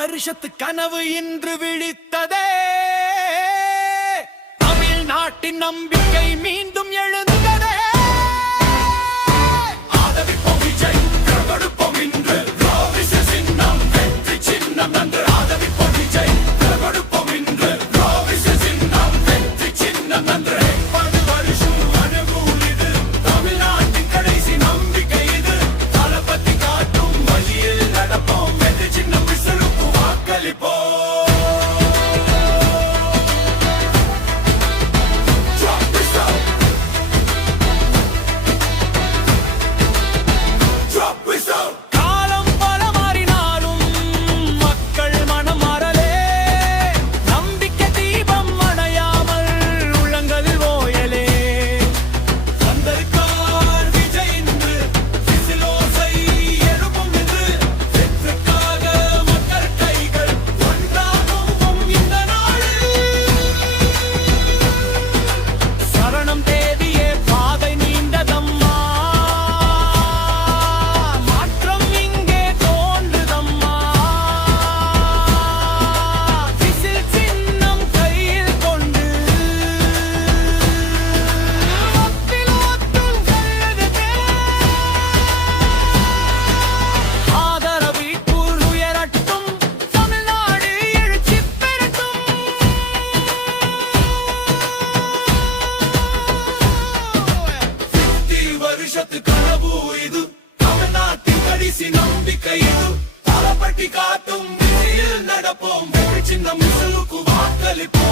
வருஷத்து கனவு இன்று விழித்ததே. தமிழ்நாட்டின் நம்பிக்கை மீண்டும் எழுந்ததே. ஆதரிப்போம் விஜய், கொடுப்போம் இன்று சின்னம் வெற்றி சின்னம் நன்று. ஆதரிப்போம் விஜய், கொடுப்போம் இன்று சின்னம் வெற்றி சின்னம் நன்று. கனவு இது தமிழ்நாட்டின் கடைசி நம்பிக்கை இது. தளபட்டி காட்டும் நடப்போம் சின்னம் வாக்களிப்போம்.